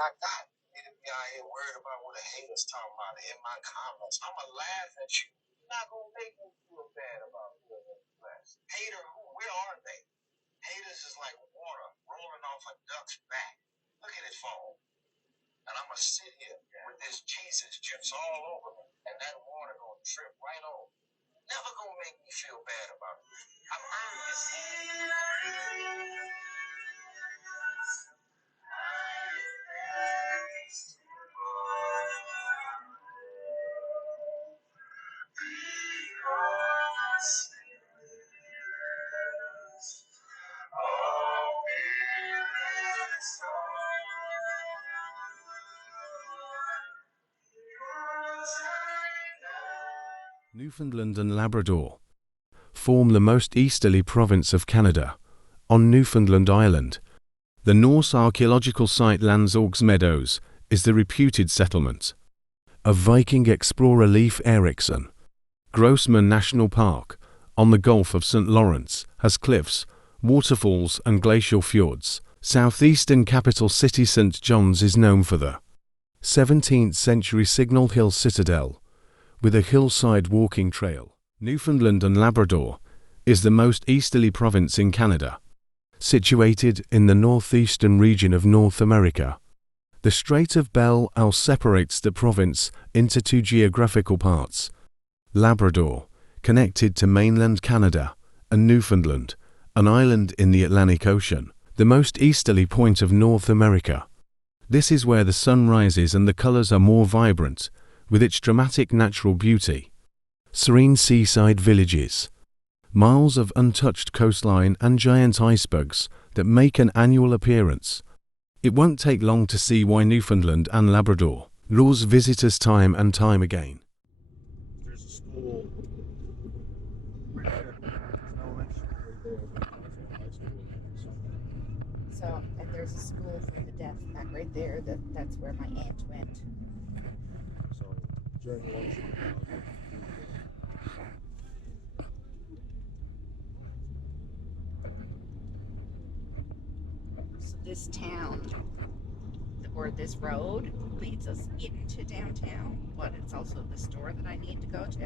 I got me to be out here worried about what the haters talking about in my comments. I'ma laugh at you. You're not gonna make me feel bad about being in the class. Hater, where are they? Haters is like water rolling off a duck's back. Look at it fall. And I'ma sit here with this Jesus chips all over me, and that water gonna trip right on. Never gonna make me feel bad about it. I've earned this. Newfoundland and Labrador form the most easterly province of Canada, on Newfoundland Island. The Norse archaeological site Landsorg's Meadows is the reputed settlement of Viking explorer Leif Erikson. Gros Morne National Park, on the Gulf of St. Lawrence, has cliffs, waterfalls and glacial fjords. Southeastern capital city St. John's is known for the 17th century Signal Hill citadel, with a hillside walking trail. Newfoundland and Labrador is the most easterly province in Canada, situated in the northeastern region of North America. The Strait of Belle Isle separates the province into two geographical parts: Labrador, connected to mainland Canada, and Newfoundland, an island in the Atlantic Ocean, the most easterly point of North America. This is where the sun rises and the colors are more vibrant, with its dramatic natural beauty, serene seaside villages, miles of untouched coastline and giant icebergs that make an annual appearance. It won't take long to see why Newfoundland and Labrador lures visitors time and time again. There's a school right there, elementary school right there, high school. So, and there's a school for the deaf back right there. That's where my aunt went. So during lunch, So this town, or this road, leads us into downtown, but it's also the store that I need to go to.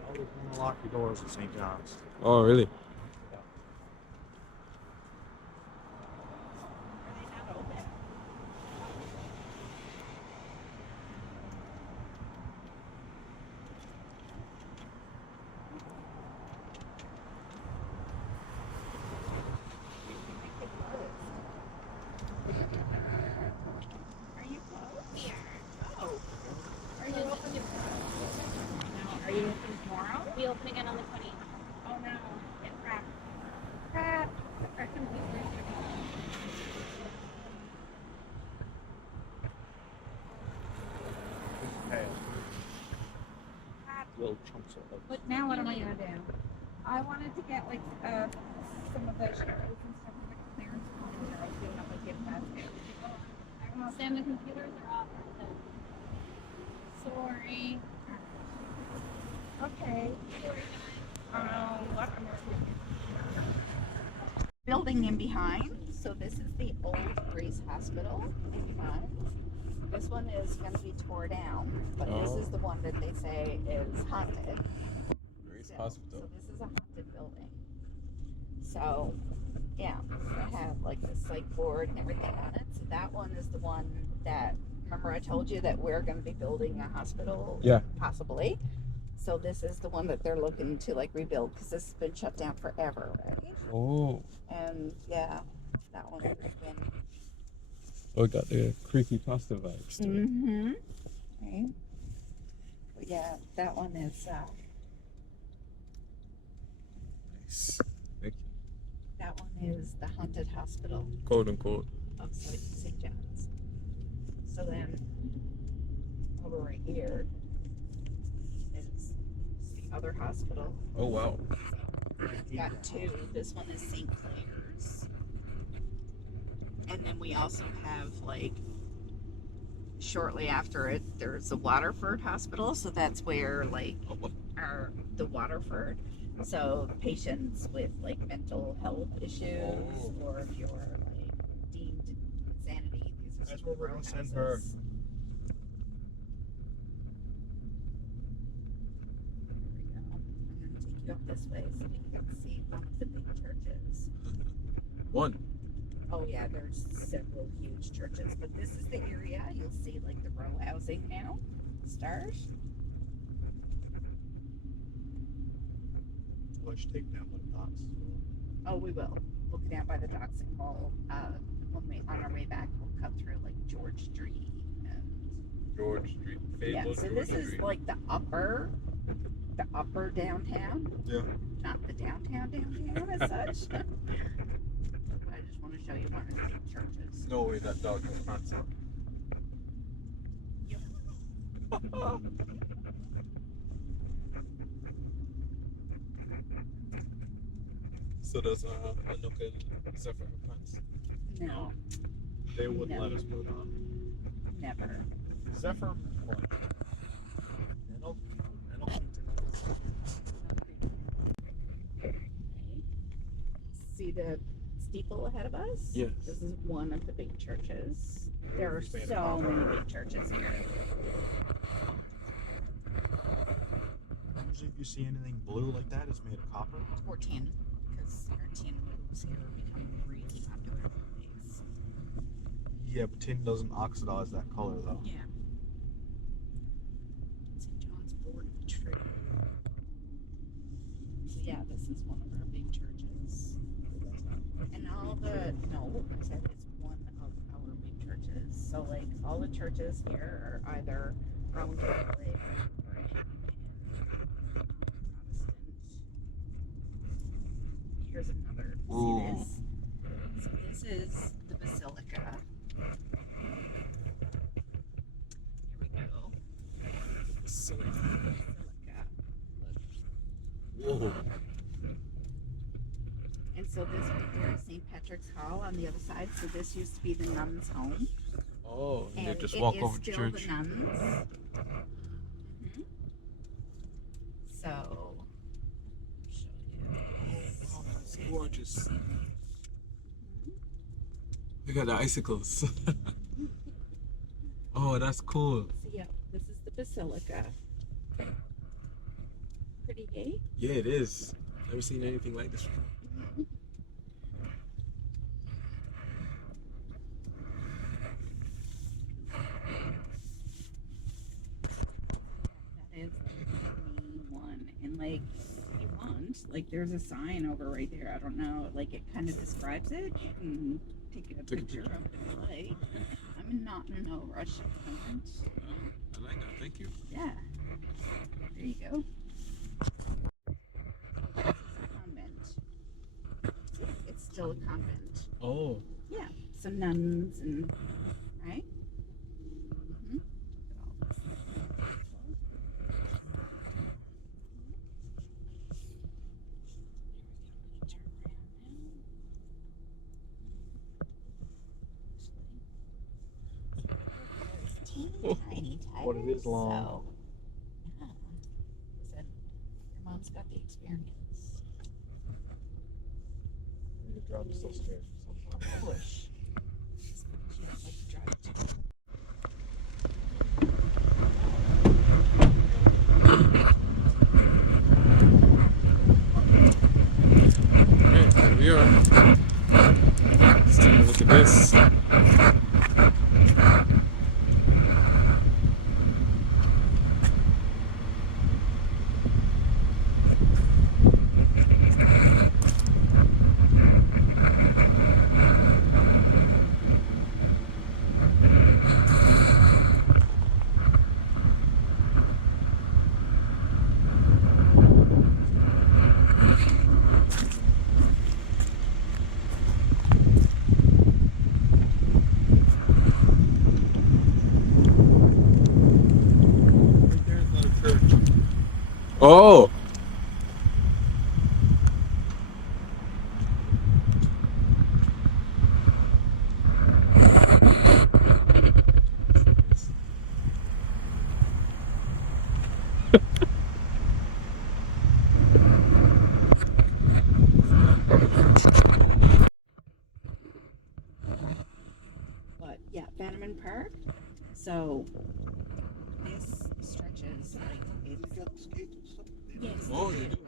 I always want to lock the doors at St. John's. Oh, really? Are you closed? Yeah. Oh. Are you open? No. Are you open tomorrow? We open again on the 20th. Oh no. Get crap. Crap. Our computers Little chunks of But now what am I gonna do? I wanted to get like some of the shadows and stuff from the clearance room, and I do have a gift basket. Sam, the computers are off. Sorry. Okay. What? Building in behind. So this is the old Grace Hospital in behind. This one is going to be tore down, but this is the one that they say is haunted. Grace So Hospital. this is a haunted building. So, yeah, I have like the psych board and everything on it. So that one is the one that, remember I told you that we're going to be building a hospital? Yeah. Possibly. So this is the one that they're looking to like rebuild because this has been shut down forever, right? Oh. And yeah, that one has been. Oh, got the creepy pasta vibes. Mm-hmm. Right. But yeah, that one is. Nice. Thank you. That one is the haunted hospital Quote unquote. of St. John's. So then, over right here is the other hospital. Oh, wow. We've got two. This one is St. Clair's. And then we also have like shortly after it, there's the Waterford Hospital. So that's where like the Waterford. So patients with like mental health issues, or if you're like deemed insanity, these are That's some where we're row gonna send her. houses. There we go. I'm gonna take you up this way so you can see one of the big churches. One. Oh yeah, there's several huge churches, but this is the area you'll see like the row housing now. Stars. Well, I should take down by the docks as well. Oh, we will. We'll go down by the docks and we'll, when we on our way back, we'll cut through like George Street. And, George Street. yeah, Fabled so George this is Street. like the upper downtown, Yeah. not the downtown as such. I just want to show you one of the big churches. No way that dog has pants on. Yep. So does Anoka and Zephyr have pants? No, They wouldn't No. let us put it on. never. Zephyr, what? See the steeple ahead of us? Yes. This is one of the big churches. There are It's made of so copper. many big churches here. Usually, if you see anything blue like that, it's made of copper. Or tin, because our tin roofs here become really popular nowadays. Yeah, but tin doesn't oxidize that color though. Yeah. St. John's Board of Trade. So yeah, this is one of our big churches. And all the, no, I said it's one of our big churches. So like all the churches here are either Roman Catholic or Protestant. Here's another. Ooh. See this? So this is the Basilica. Here we go. Basilica. Whoa. And so this right there is St. Patrick's Hall on the other side. So this used to be the nuns' home. Oh, and And you just it walk is over to still church. the nuns. So, I'll show you. Oh, that's gorgeous. Look at the icicles. Oh, that's cool. So yeah, this is the Basilica. Pretty, eh? Yeah, it is. Never seen anything like this. That is like the main one. And like, if you want, like there's a sign over right there. I don't know, like it kind of describes it. You can take a picture of it if you like. I'm not in no rush at the moment. I like that. Thank you. Yeah. There you go. This is a convent. It's still a convent. Oh. Yeah. So nuns and right? Mm-hmm. Tiny tires. But it is long. So, yeah. Said your mom's got the experience. You drive us those stairs sometimes. Push. She doesn't like to drive too. Alright, here we are. Let's take a look at this. Right there is another church. Oh. But yeah, Bannerman Park. So this stretches like it's yes. Oh, they you do. do?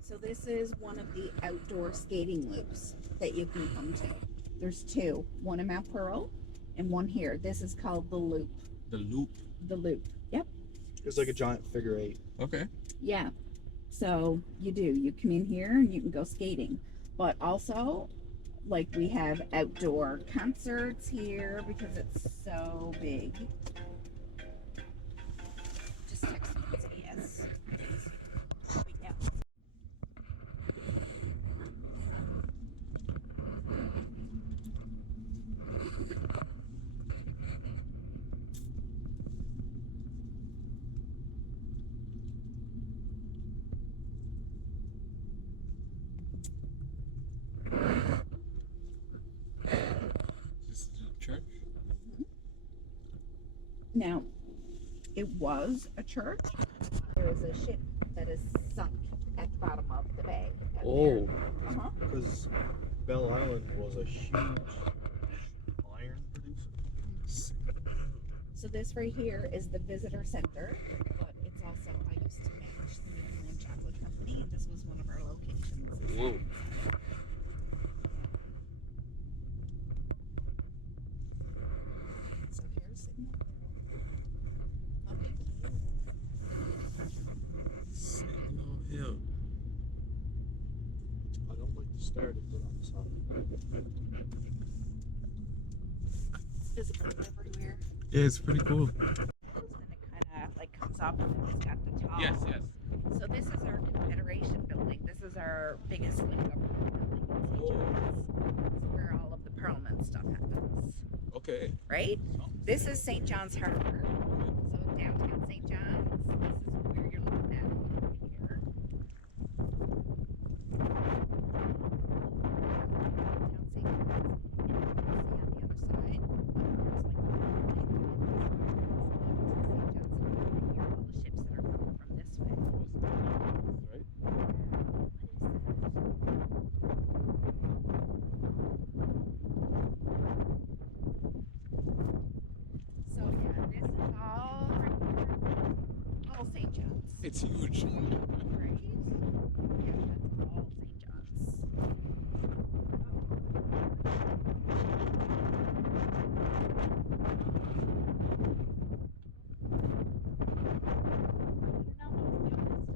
So this is one of the outdoor skating loops that you can come to. There's two, one in Mount Pearl and one here. This is called the Loop. The loop. The Loop. Yep. It's like a giant figure eight. Okay. Yeah. So you come in here and you can go skating. But also, like, we have outdoor concerts here because it's so big. Just text me and say yes, please. But yeah. This is the church. Now, it was a church. There is a ship that is sunk at the bottom of the bay. Oh. Uh-huh. Because Bell Island was a huge iron producer. So this right here is the visitor center, but it's also, I used to manage the Newfoundland Chocolate Company, and this was one of our locations. Whoa. So here's Signal Hill. Okay. Signal Hill. I don't like to start it, but I'm sorry. Visible everywhere. Yeah, it's pretty cool. And it kind of like comes up and it's got the top. Yes, yes. So this is our Confederation building. This is our biggest like government building in St. John's. This is where all of the Parliament stuff happens. Okay. Right? This is St. John's Harbor. So downtown St. John's, this is where you're looking at here. Downtown St. John's. And you can see on the other side, there's like all the ships that are coming from this way. Right? So yeah, this is all St. John's. It's huge. Right? Yeah, that's all St. John's.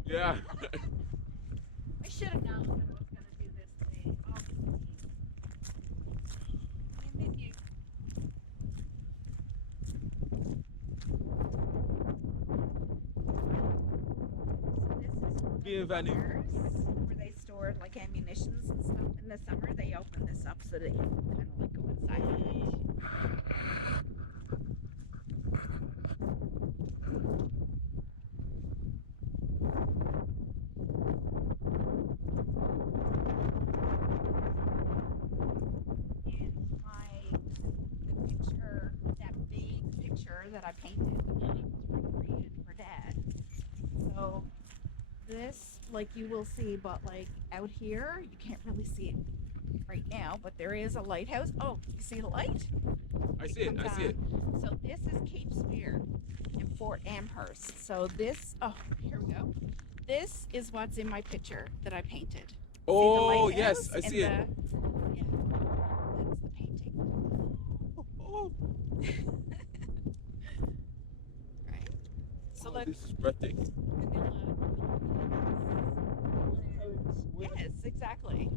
Yeah. I should have known that I was going to do this today. Obviously. And then you. So this is Bienvenue. where they stored like ammunitions and stuff. In the summer, they open this up so that you can kind of like go inside. And the picture, that big picture that I painted, was recreated for Dad. So this, like you will see, but like out here, you can't really see it right now, but there is a lighthouse. Oh, you see the light? I see it. I see it. So this is Cape Spear in Fort Amherst. So this, oh, here we go. This is what's in my picture that I painted. Oh, See the yes, lighthouse I see it. and yeah, that's the painting. Oh, Right. So oh, look, this is breathtaking. yes, exactly.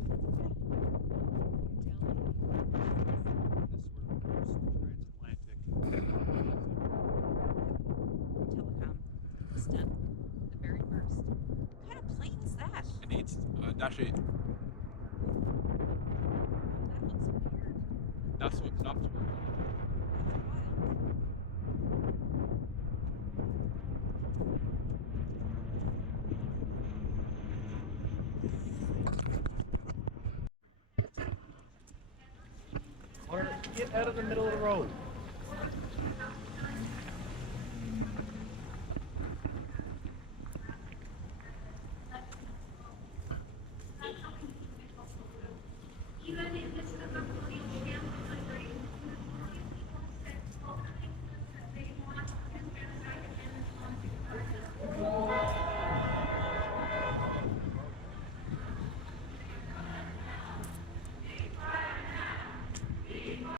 Telecom was done, the very first. What kind of plane is that? An 8, dash 8. That looks weird. That's what. That's what. That's wild. Connor, get out of the middle of the road.